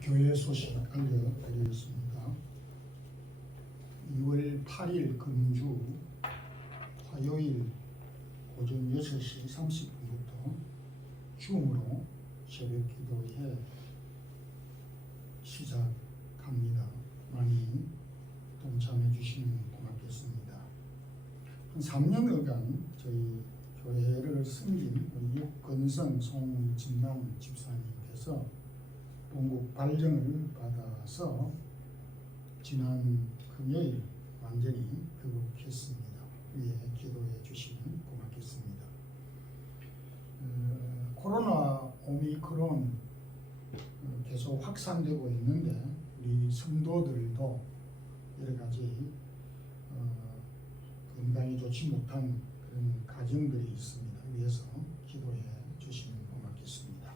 교회 소식 알려드리겠습니다. 2월 8일 금주 화요일 오전 6시 30분부터 줌으로 새벽 기도회 시작합니다. 많이 동참해 주시면 고맙겠습니다. 한 3년여간 저희 교회를 섬긴 우리 육건성 송진남 집사님께서 본국 발령을 받아서 지난 금요일 완전히 극복했습니다. 위에 기도해 주시면 고맙겠습니다. 코로나 오미크론 계속 확산되고 있는데 우리 성도들도 여러 가지 건강이 좋지 못한 그런 가정들이 있습니다. 위에서 기도해 주시면 고맙겠습니다.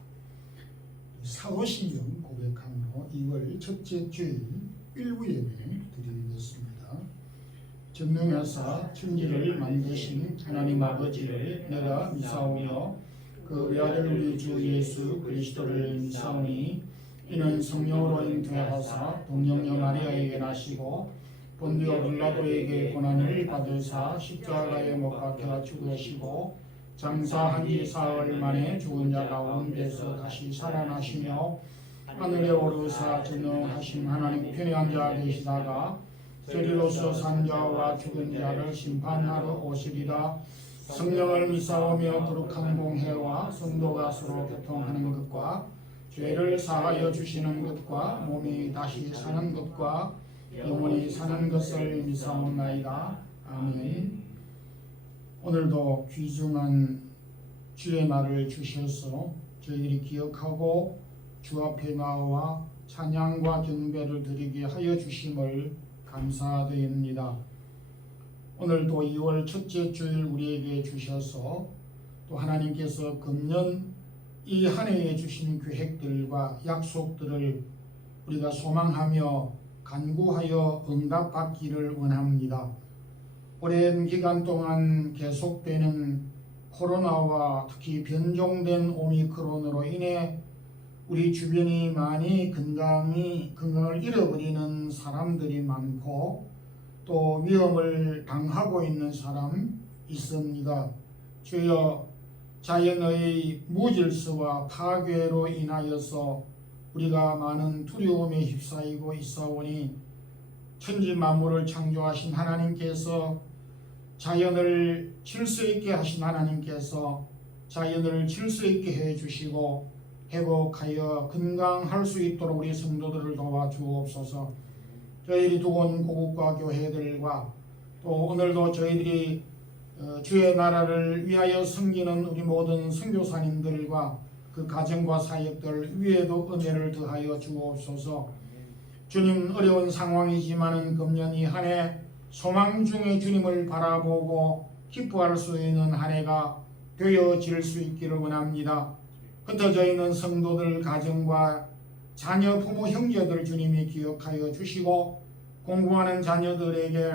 사도신경 고백함으로 2월 첫째 주일 일부 예배 드리겠습니다. 전능하사 천지를 만드신 하나님 아버지를 내가 미사오며 그 외아들 우리 주 예수 그리스도를 미사오니 이는 성령으로 잉태하사 동정녀 마리아에게 나시고 본디오 빌라도에게 고난을 받으사 십자가에 못 박혀 죽으시고 장사한 지 사흘 만에 죽은 자 가운데서 다시 살아나시며 하늘에 오르사 전능하신 하나님 편에 앉아 계시다가 저리로서 산 자와 죽은 자를 심판하러 오시리라. 성령을 미사오며 거룩한 공회와 성도가 서로 교통하는 것과 죄를 사하여 주시는 것과 몸이 다시 사는 것과 영원히 사는 것을 미사옵나이다. 아멘. 오늘도 귀중한 주의 날을 주셔서 저희들이 기억하고 주 앞에 나와 찬양과 경배를 드리게 하여 주심을 감사드립니다. 오늘도 2월 첫째 주일 우리에게 주셔서 또 하나님께서 금년 이 한 해에 주신 계획들과 약속들을 우리가 소망하며 간구하여 응답받기를 원합니다. 오랜 기간 동안 계속되는 코로나와 특히 변종된 오미크론으로 인해 우리 주변이 많이 건강을 잃어버리는 사람들이 많고 또 위험을 당하고 있는 사람 있습니다. 주여 자연의 무질서와 파괴로 인하여서 우리가 많은 두려움에 휩싸이고 있사오니 천지 만물을 창조하신 하나님께서 자연을 질서 있게 하신 하나님께서 자연을 질서 있게 해주시고 회복하여 건강할 수 있도록 우리 성도들을 도와주옵소서. 저희들이 두고 온 고국과 교회들과 또 오늘도 저희들이 주의 나라를 위하여 섬기는 우리 모든 선교사님들과 그 가정과 사역들 위에도 은혜를 더하여 주옵소서. 주님, 어려운 상황이지만은 금년 이 한 해 소망 중에 주님을 바라보고 기뻐할 수 있는 한 해가 되어질 수 있기를 원합니다. 흩어져 있는 성도들 가정과 자녀, 부모, 형제들 주님이 기억하여 주시고 공부하는 자녀들에게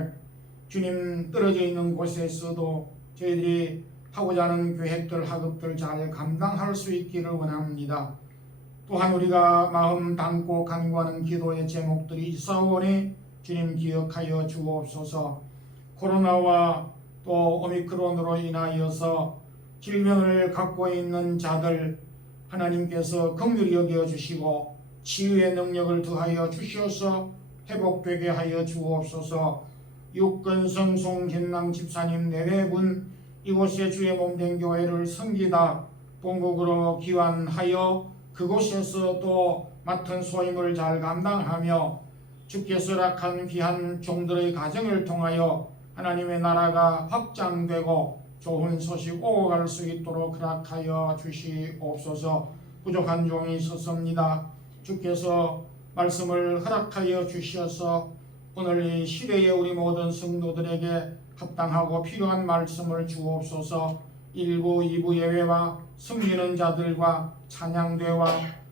주님 떨어져 있는 곳에서도 저희들이 하고자 하는 계획들, 학업들 잘 감당할 수 있기를 원합니다. 또한 우리가 마음 담고 간구하는 기도의 제목들이 있사오니 주님 기억하여 주옵소서. 코로나와 또 오미크론으로 인하여서 질병을 갖고 있는 자들 하나님께서 긍휼히 여겨 주시고 치유의 능력을 더하여 주셔서 회복되게 하여 주옵소서. 육건성 송진남 집사님 내외분 이곳에 주의 몸된 교회를 섬기다 본국으로 귀환하여 그곳에서 또 맡은 소임을 잘 감당하며 주께서 허락한 귀한 종들의 가정을 통하여 하나님의 나라가 확장되고 좋은 소식 오고 갈 수 있도록 허락하여 주시옵소서. 부족한 종이 있었습니다. 주께서 말씀을 허락하여 주셔서 오늘 이 시대에 우리 모든 성도들에게 합당하고 필요한 말씀을 주옵소서. 1부, 2부 예배와 섬기는 자들과 찬양대와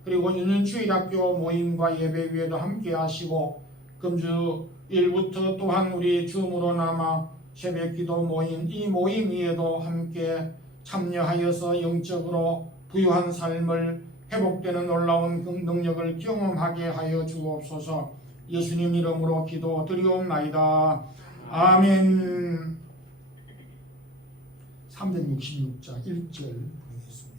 그리고 유년주일학교 모임과 예배 위에도 함께 하시고 금주 1부터 또한 우리 줌으로 남아 새벽기도 모임 이 모임 위에도 함께 참여하여서 영적으로 부유한 삶을 회복되는 놀라운 그 능력을 경험하게 하여 주옵소서. 예수님 이름으로 기도드리옵나이다. 아멘. 366자 1절 부르겠습니다.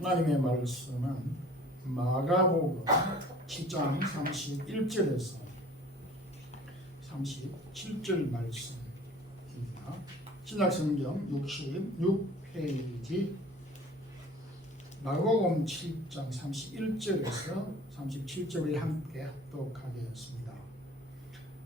하나님의 말씀은 마가복음 7장 31절에서 37절 말씀입니다. 신약성경 66페이지 마가복음 7장 31절에서 37절을 함께 합독하겠습니다.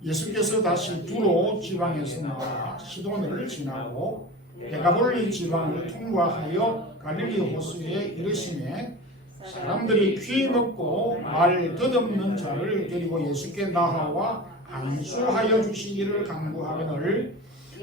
예수께서 다시 두로 지방에서 나와 시돈을 지나고 데가볼리 지방을 통과하여 갈릴리 호수에 이르시매 사람들이 귀 먹고 말 더듬는 자를 데리고 예수께 나아와 안수하여 주시기를 간구하거늘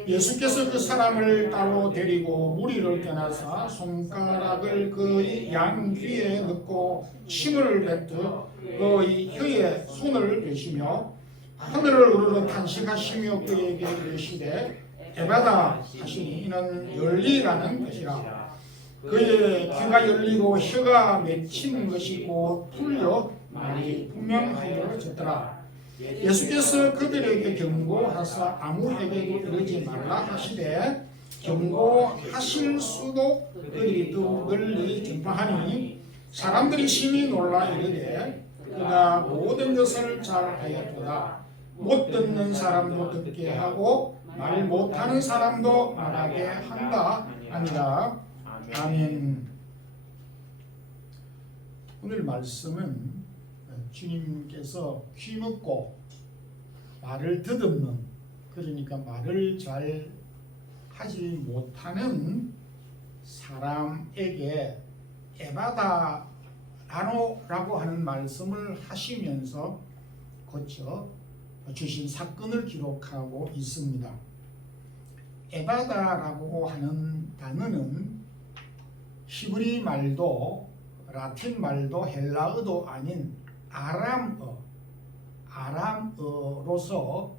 예수께서 그 사람을 따로 데리고 무리를 떠나사 손가락을 그의 양 귀에 넣고 침을 뱉어 그의 혀에 손을 대시며 하늘을 우러러 탄식하시며 그에게 이르시되 에바다 하시니 이는 열리라는 뜻이라. 그의 귀가 열리고 혀가 맺히는 것이 곧 풀려 말이 분명하여졌더라. 예수께서 그들에게 경고하사 아무에게도 이르지 말라 하시되 경고하실 수도 그들이 더 널리 전파하니 사람들이 심히 놀라 이르되 그가 모든 것을 잘하였도다. 못 듣는 사람도 듣게 하고 말 못하는 사람도 말하게 한다 아니라. 아멘. 오늘 말씀은 주님께서 귀 먹고 말을 더듬는, 그러니까 말을 잘 하지 못하는 사람에게 에바다라고 하는 말씀을 하시면서 고쳐 주신 사건을 기록하고 있습니다. 에바다라고 하는 단어는 히브리 말도 라틴 말도 헬라어도 아닌 아람어로서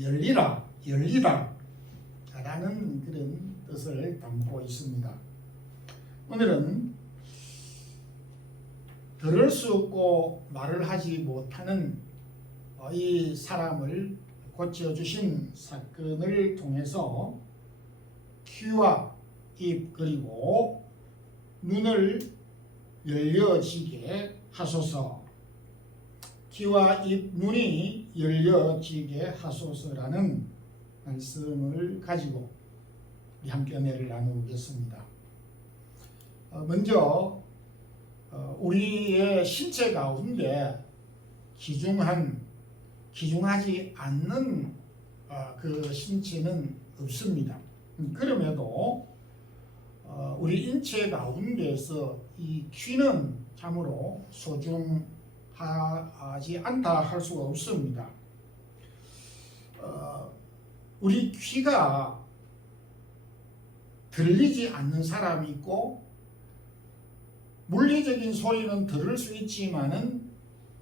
열리다 라는 그런 뜻을 담고 있습니다. 오늘은 들을 수 없고 말을 하지 못하는 이 사람을 고쳐주신 사건을 통해서 귀와 입 그리고 눈을 열려지게 하소서. 귀와 입, 눈이 열려지게 하소서라는 말씀을 가지고 우리 함께 은혜를 나누겠습니다. 먼저 우리의 신체 가운데 기중하지 않는 그 신체는 없습니다. 그럼에도 우리 인체 가운데서 이 귀는 참으로 소중하지 않다 할 수가 없습니다. 우리 귀가 들리지 않는 사람이 있고 물리적인 소리는 들을 수 있지만은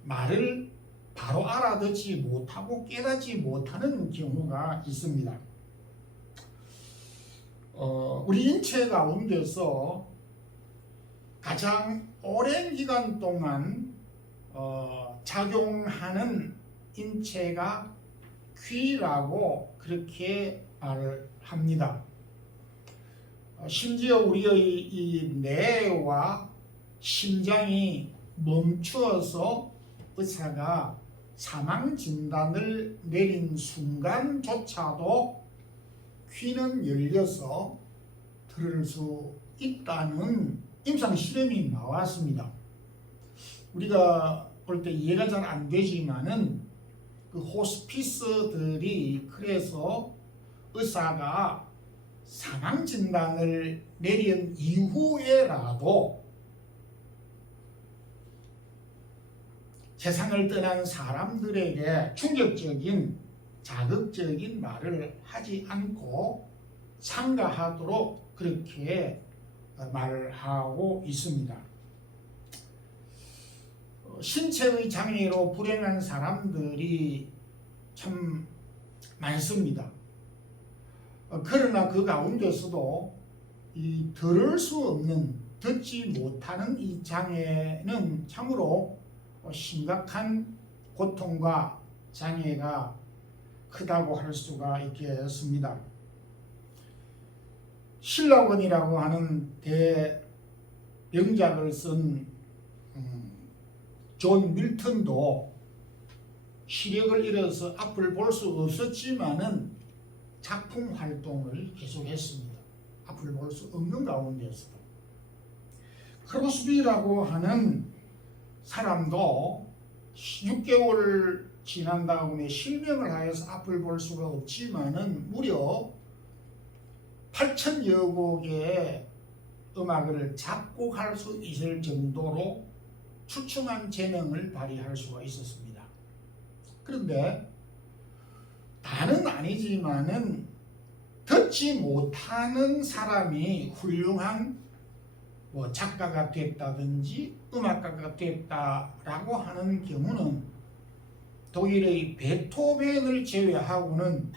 말을 바로 알아듣지 못하고 깨닫지 못하는 경우가 있습니다. 우리 인체 가운데서 가장 오랜 기간 동안 작용하는 인체가 귀라고 그렇게 말을 합니다. 심지어 우리의 이 뇌와 심장이 멈추어서 의사가 사망 진단을 내린 순간조차도 귀는 열려서 들을 수 있다는 임상 실험이 나왔습니다. 우리가 볼 때 이해가 잘 안 되지만은 그 호스피스들이 그래서 의사가 사망 진단을 내린 이후에라도 세상을 떠난 사람들에게 충격적인 자극적인 말을 하지 않고 상가하도록 그렇게 말을 하고 있습니다. 신체의 장애로 불행한 사람들이 참 많습니다. 그러나 그 가운데서도 이 들을 수 없는, 듣지 못하는 이 장애는 참으로 심각한 고통과 장애가 크다고 할 수가 있겠습니다. 실라원이라고 하는 대명작을 쓴 존 밀턴도 시력을 잃어서 앞을 볼 수 없었지만은 작품 활동을 계속했습니다. 앞을 볼 수 없는 가운데서도. 크로스비라고 하는 사람도 6개월 지난 다음에 실명을 하여서 앞을 볼 수가 없지만은 무려 8,000여 곡의 음악을 작곡할 수 있을 정도로 출중한 재능을 발휘할 수가 있었습니다. 그런데 다는 아니지만은 듣지 못하는 사람이 훌륭한 작가가 됐다든지 음악가가 됐다라고 하는 경우는 독일의 베토벤을 제외하고는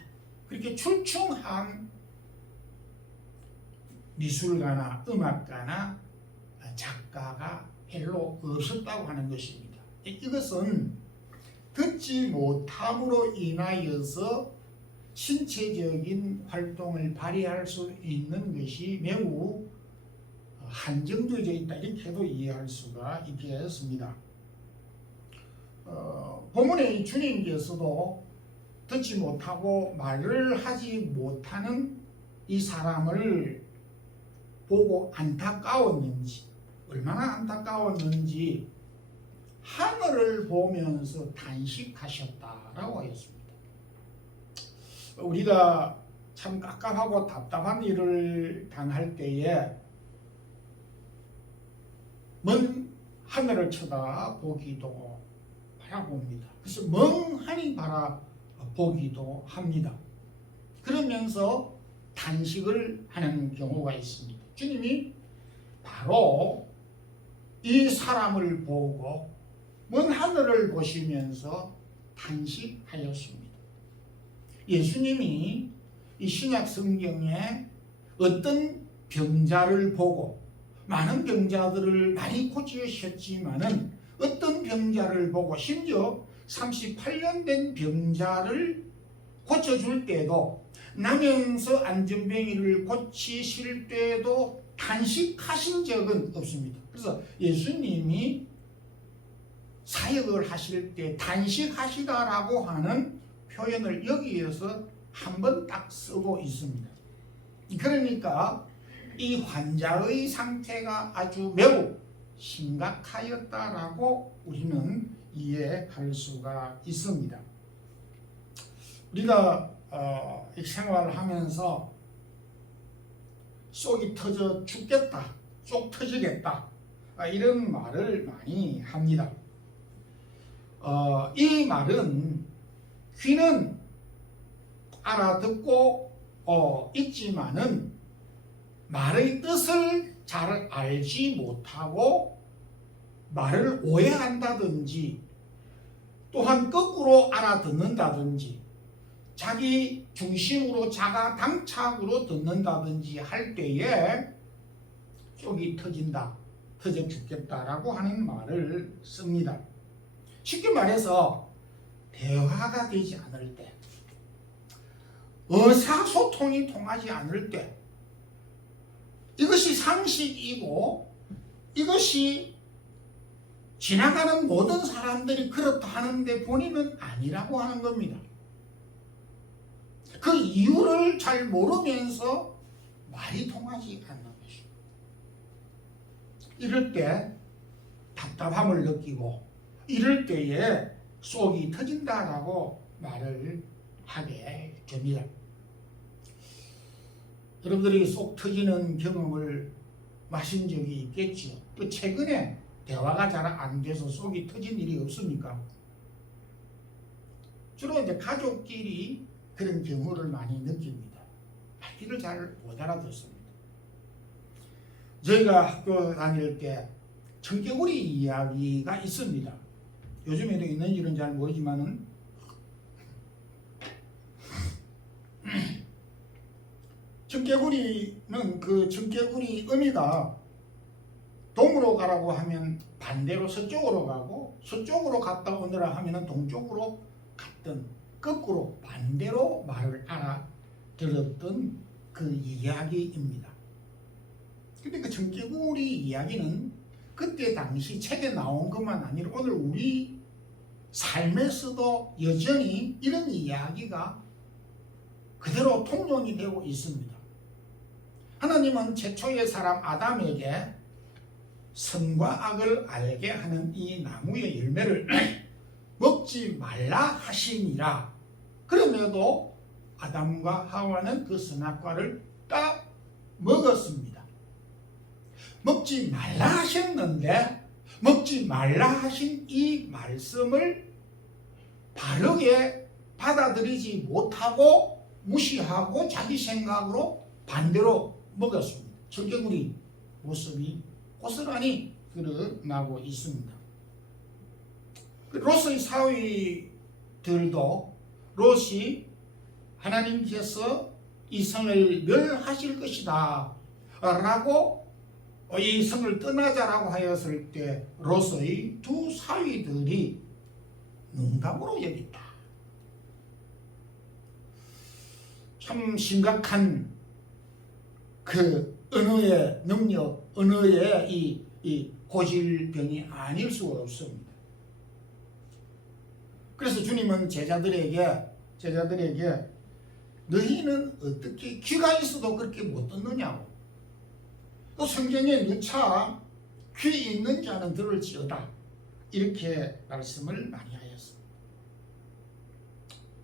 그렇게 출중한 미술가나 음악가나 작가가 별로 없었다고 하는 것입니다. 이것은 듣지 못함으로 인하여서 신체적인 활동을 발휘할 수 있는 것이 매우 한정되어 있다, 이렇게도 이해할 수가 있겠습니다. 본문의 주님께서도 듣지 못하고 말을 하지 못하는 이 사람을 보고 안타까웠는지, 얼마나 안타까웠는지 하늘을 보면서 탄식하셨다라고 하였습니다. 우리가 참 깝깝하고 답답한 일을 당할 때에 먼 하늘을 쳐다보기도 바라봅니다. 그래서 멍하니 바라보기도 합니다. 그러면서 탄식을 하는 경우가 있습니다. 주님이 바로 이 사람을 보고 먼 하늘을 보시면서 탄식하였습니다. 예수님이 이 신약 성경에 어떤 병자를 보고, 많은 병자들을 많이 고치셨지만은 어떤 병자를 보고, 심지어 38년 된 병자를 고쳐줄 때도, 나면서 안전뱅이를 고치실 때도 탄식하신 적은 없습니다. 그래서 예수님이 사역을 하실 때 탄식하시다라고 하는 표현을 여기에서 한 번 딱 쓰고 있습니다. 그러니까 이 환자의 상태가 아주 매우 심각하였다라고 우리는 이해할 수가 있습니다. 우리가 생활을 하면서 속이 터져 죽겠다, 속 터지겠다, 이런 말을 많이 합니다. 이 말은 귀는 알아듣고 있지만은 말의 뜻을 잘 알지 못하고 말을 오해한다든지, 또한 거꾸로 알아듣는다든지, 자기 중심으로 자가 당착으로 듣는다든지 할 때에 속이 터진다, 터져 죽겠다라고 하는 말을 씁니다. 쉽게 말해서 대화가 되지 않을 때, 의사소통이 통하지 않을 때 이것이 상식이고 이것이 지나가는 모든 사람들이 그렇다 하는데 본인은 아니라고 하는 겁니다. 그 이유를 잘 모르면서 말이 통하지 않는 것입니다. 이럴 때 답답함을 느끼고 이럴 때에 속이 터진다라고 말을 하게 됩니다. 여러분들이 속 터지는 경험을 마신 적이 있겠지요. 또 최근에 대화가 잘 안 돼서 속이 터진 일이 없습니까? 주로 이제 가족끼리 그런 경우를 많이 느낍니다. 말귀를 잘 못 알아듣습니다. 저희가 학교 다닐 때 청개구리 이야기가 있습니다. 요즘에도 있는지는 잘 모르지만은 청개구리는 그 청개구리 어미가 동으로 가라고 하면 반대로 서쪽으로 가고 서쪽으로 갔다 오느라 하면은 동쪽으로 갔던 거꾸로 반대로 말을 알아들었던 그 이야기입니다. 근데 그 청개구리 이야기는 그때 당시 책에 나온 것만 아니라 오늘 우리 삶에서도 여전히 이런 이야기가 그대로 통용이 되고 있습니다. 하나님은 최초의 사람 아담에게 선과 악을 알게 하는 이 나무의 열매를 먹지 말라 하시니라. 그럼에도 아담과 하와는 그 선악과를 딱 먹었습니다. 먹지 말라 하셨는데 먹지 말라 하신 이 말씀을 바르게 받아들이지 못하고 무시하고 자기 생각으로 반대로 먹었습니다. 청개구리 모습이 고스란히 드러나고 있습니다. 롯의 사위들도 롯이 하나님께서 이 성을 멸하실 것이다 라고 이 성을 떠나자라고 하였을 때 롯의 두 사위들이 농담으로 여겼다. 참 심각한 그 언어의 능력, 언어의 이 고질병이 아닐 수가 없습니다. 그래서 주님은 제자들에게 너희는 어떻게 귀가 있어도 그렇게 못 듣느냐고. 또 성경에 누차 귀 있는 자는 들을지어다 이렇게 말씀을 많이 하였습니다.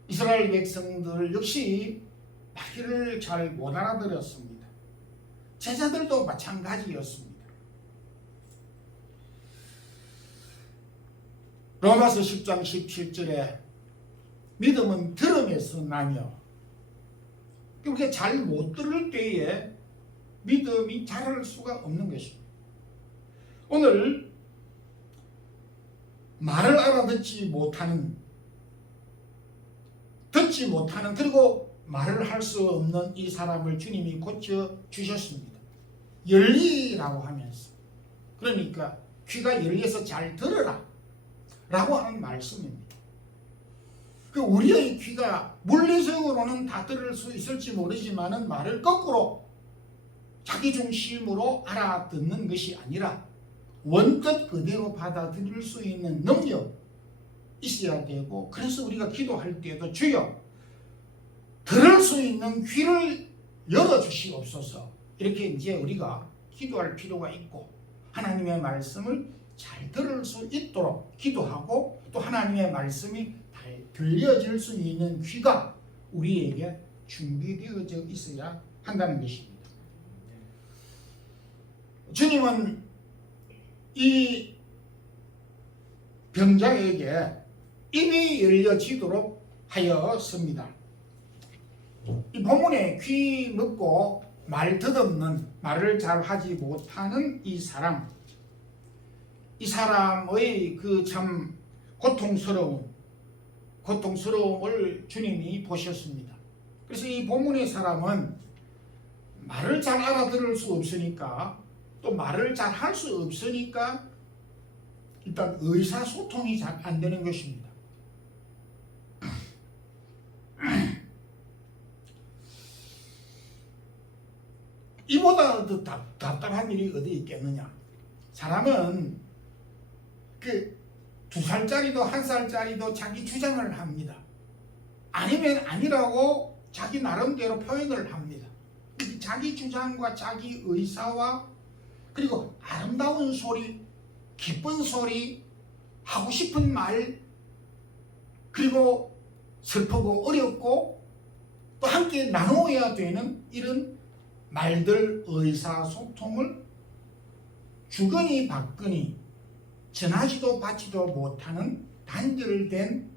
이스라엘 백성들 역시 말귀를 잘 못 알아들었습니다. 제자들도 마찬가지였습니다. 로마서 10장 17절에 믿음은 들음에서 나며, 그렇게 잘 못 들을 때에 믿음이 자랄 수가 없는 것입니다. 오늘 말을 알아듣지 못하는, 듣지 못하는, 그리고 말을 할 수 없는 이 사람을 주님이 고쳐 주셨습니다. 열리라고 하면서, 그러니까 귀가 열려서 잘 들으라 라고 하는 말씀입니다. 그 우리의 귀가 물리적으로는 다 들을 수 있을지 모르지만은 말을 거꾸로 자기 중심으로 알아듣는 것이 아니라 원뜻 그대로 받아들일 수 있는 능력 있어야 되고, 그래서 우리가 기도할 때도 주여 들을 수 있는 귀를 열어주시옵소서 이렇게 이제 우리가 기도할 필요가 있고, 하나님의 말씀을 잘 들을 수 있도록 기도하고, 또 하나님의 말씀이 잘 들려질 수 있는 귀가 우리에게 준비되어져 있어야 한다는 것입니다. 주님은 이 병자에게 입이 열려지도록 하였습니다. 이 본문에 귀 먹고 말 더듬는, 말을 잘 하지 못하는 이 사람, 이 사람의 그 참 고통스러움을 주님이 보셨습니다. 그래서 이 본문의 사람은 말을 잘 알아들을 수 없으니까, 또 말을 잘 할 수 없으니까 일단 의사소통이 잘 안 되는 것입니다. 이보다 더 답답한 일이 어디 있겠느냐. 사람은 그 2살짜리도 1살짜리도 자기 주장을 합니다. 아니면 아니라고 자기 나름대로 표현을 합니다. 자기 주장과 자기 의사와 그리고 아름다운 소리, 기쁜 소리, 하고 싶은 말, 그리고 슬프고 어렵고 또 함께 나누어야 되는 이런 말들, 의사소통을 주거니 받거니 전하지도 받지도 못하는 단절된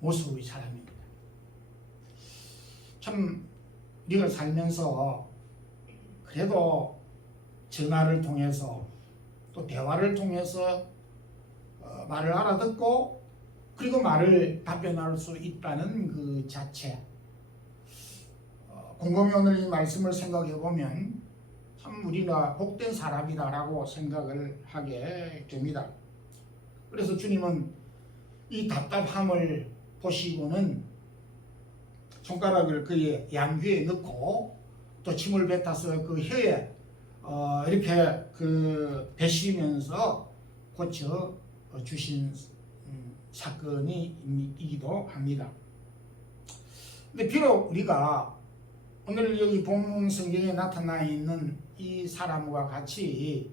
모습의 사람입니다. 참 우리가 살면서 그래도 전화를 통해서 또 대화를 통해서 말을 알아듣고 그리고 말을 답변할 수 있다는 그 자체, 곰곰이 오늘 이 말씀을 생각해 보면 참 우리가 복된 사람이다라고 생각을 하게 됩니다. 그래서 주님은 이 답답함을 보시고는 손가락을 그의 양귀에 넣고 또 침을 뱉어서 그 혀에 이렇게 그 베시면서 고쳐 주신 사건이기도 합니다. 근데 비록 우리가 오늘 여기 본문 성경에 나타나 있는 이 사람과 같이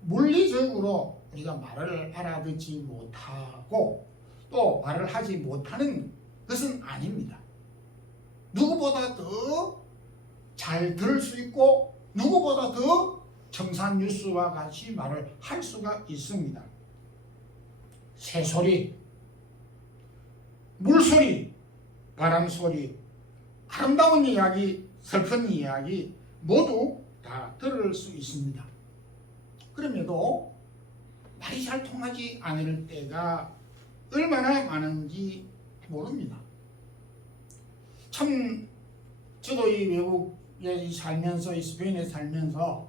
물리적으로 우리가 말을 알아듣지 못하고 또 말을 하지 못하는 것은 아닙니다. 누구보다 더 잘 들을 수 있고 누구보다 더 청산 뉴스와 같이 말을 할 수가 있습니다. 새소리, 물소리, 바람소리, 아름다운 이야기, 슬픈 이야기 모두 다 들을 수 있습니다. 그럼에도 말이 잘 통하지 않을 때가 얼마나 많은지 모릅니다. 참 저도 이 외국에 살면서 이 스페인에 살면서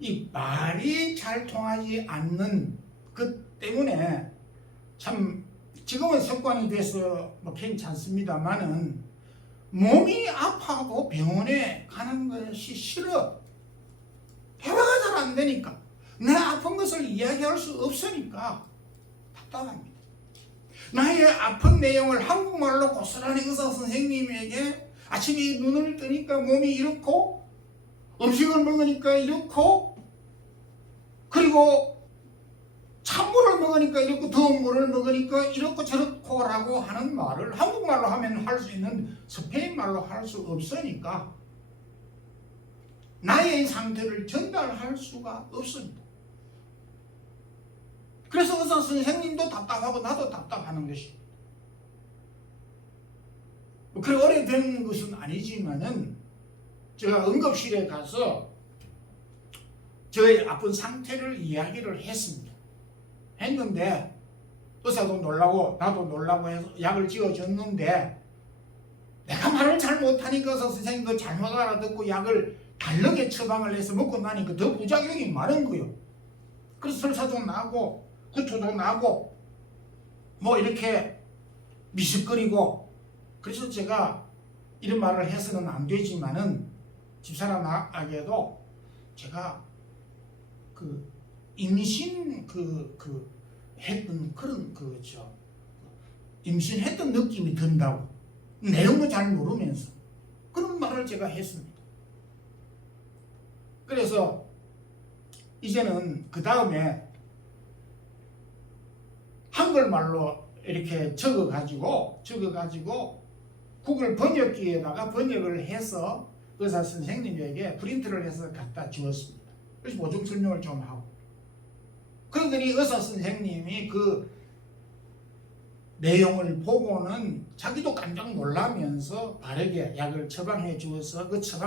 이 말이 잘 통하지 않는 것 때문에 참 지금은 습관이 돼서 뭐 괜찮습니다만은 몸이 아파도 병원에 가는 것이 싫어. 대화가 잘 안 되니까 내 아픈 것을 이야기할 수 없으니까 답답합니다. 나의 아픈 내용을 한국말로 고스란히 의사 선생님에게 아침에 눈을 뜨니까 몸이 이렇고 음식을 먹으니까 이렇고 그리고 찬물을 먹으니까 이렇고 더운 물을 먹으니까 이렇고 저렇고라고 하는 말을 한국말로 하면 할 수 있는 스페인말로 할 수 없으니까 나의 상태를 전달할 수가 없습니다. 그래서 의사 선생님도 답답하고 나도 답답하는 것입니다. 그래 오래된 것은 아니지만은 제가 응급실에 가서 저의 아픈 상태를 이야기를 했는데 의사도 놀라고 나도 놀라고 해서 약을 지어줬는데 내가 말을 잘 못하니까 의사 선생님도 잘못 알아듣고 약을 다르게 처방을 해서 먹고 나니까 더 부작용이 많은 거예요. 그래서 설사도 나고 구토도 나고 뭐 이렇게 미식거리고 그래서 제가 이런 말을 해서는 안 되지만은 집사람에게도 제가 그 임신 했던 그런 임신했던 느낌이 든다고 내용도 잘 모르면서 그런 말을 제가 했습니다. 그래서 이제는 그 다음에 한글말로 이렇게 적어가지고 구글 번역기에다가 번역을 해서 의사 선생님에게 프린트를 해서 갖다 주었습니다. 그래서 보충 설명을 좀 하고 그러더니 의사 선생님이 그 내용을 보고는 자기도 깜짝 놀라면서 바르게 약을 처방해 주어서 그 처방